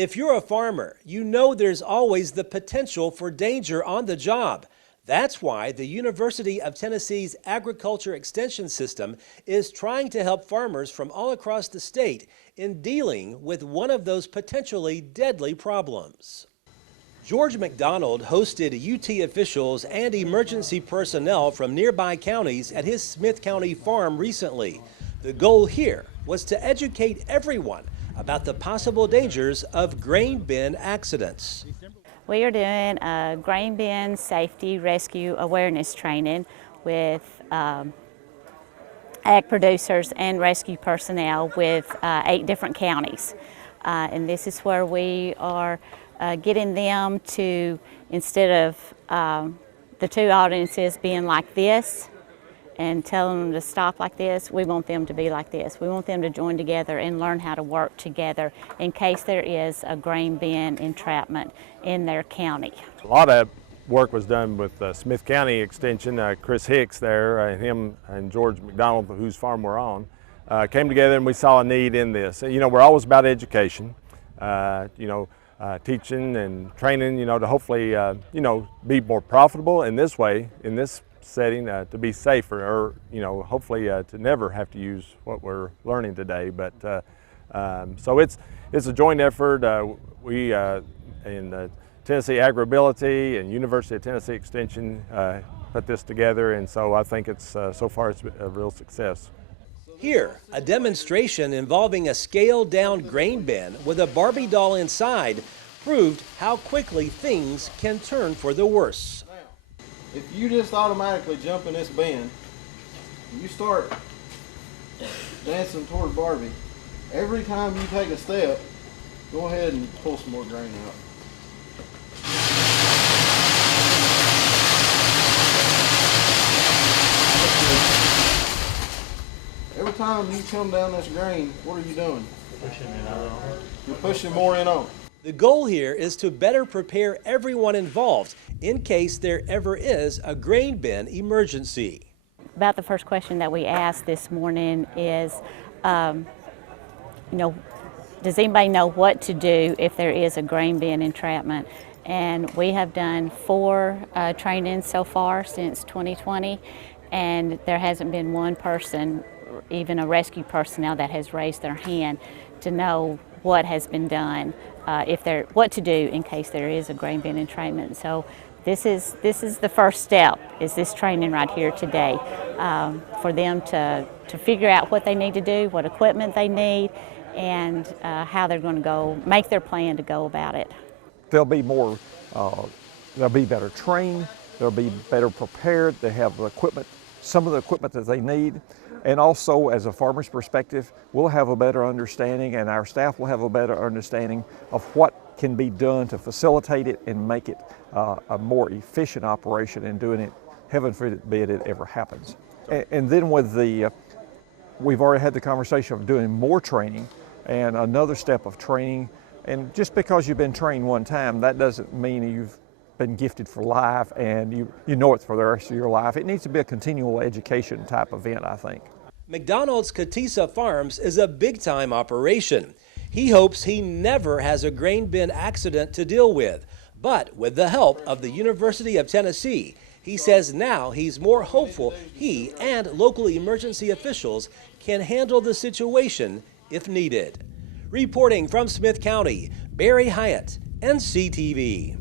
If you're a farmer, you know there's always the potential for danger on the job. That's why the University of Tennessee's Agriculture Extension System is trying to help farmers from all across the state in dealing with one of those potentially deadly problems. George McDonald hosted UT officials and emergency personnel from nearby counties at his Smith County farm recently. The goal here was to educate everyone about the possible dangers of grain bin accidents. We are doing a grain bin safety rescue awareness training with ag producers and rescue personnel with 8 different counties. And this is where we are getting them to, instead of the 2 audiences being like this and telling them to stop like this, we want them to be like this. We want them to join together and learn how to work together in case there is a grain bin entrapment in their county. A lot of work was done with Smith County Extension. Chris Hicks there, him and George McDonald, whose farm we're on, came together and we saw a need in this. You know, we're always about education, teaching and training, to hopefully, be more profitable in this way, in this setting, to be safer, or hopefully to never have to use what we're learning today. But so it's a joint effort. We in Tennessee AgrAbility and University of Tennessee Extension put this together, and so I think it's so far it's a real success. Here, a demonstration involving a scaled-down grain bin with a Barbie doll inside proved how quickly things can turn for the worse. If you just automatically jump in this bin, you start dancing toward Barbie, every time you take a step, go ahead and pull some more grain out. Every time you come down this grain, what are you doing? Pushing it on. You're pushing more in on. The goal here is to better prepare everyone involved in case there ever is a grain bin emergency. About the first question that we asked this morning is, does anybody know what to do if there is a grain bin entrapment? And we have done 4 trainings so far since 2020, and there hasn't been one person, even a rescue personnel, that has raised their hand to know what has been done, what to do in case there is a grain bin entrapment. So this is the first step, is this training right here today, for them to figure out what they need to do, what equipment they need, and how they're going to go make their plan to go about it. They'll be more, they'll be better trained, they'll be better prepared, they have the equipment, some of the equipment that they need. And also, as a farmer's perspective, we'll have a better understanding, and our staff will have a better understanding of what can be done to facilitate it and make it a more efficient operation in doing it, heaven forbid it ever happens. And then with we've already had the conversation of doing more training, and another step of training. And just because you've been trained one time, that doesn't mean you've been gifted for life and you know it for the rest of your life. It needs to be a continual education type event, I think. McDonald's Catisa Farms is a big-time operation. He hopes he never has a grain bin accident to deal with, but with the help of the University of Tennessee, he says now he's more hopeful he and local emergency officials can handle the situation if needed. Reporting from Smith County, Barry Hiett, NCTV.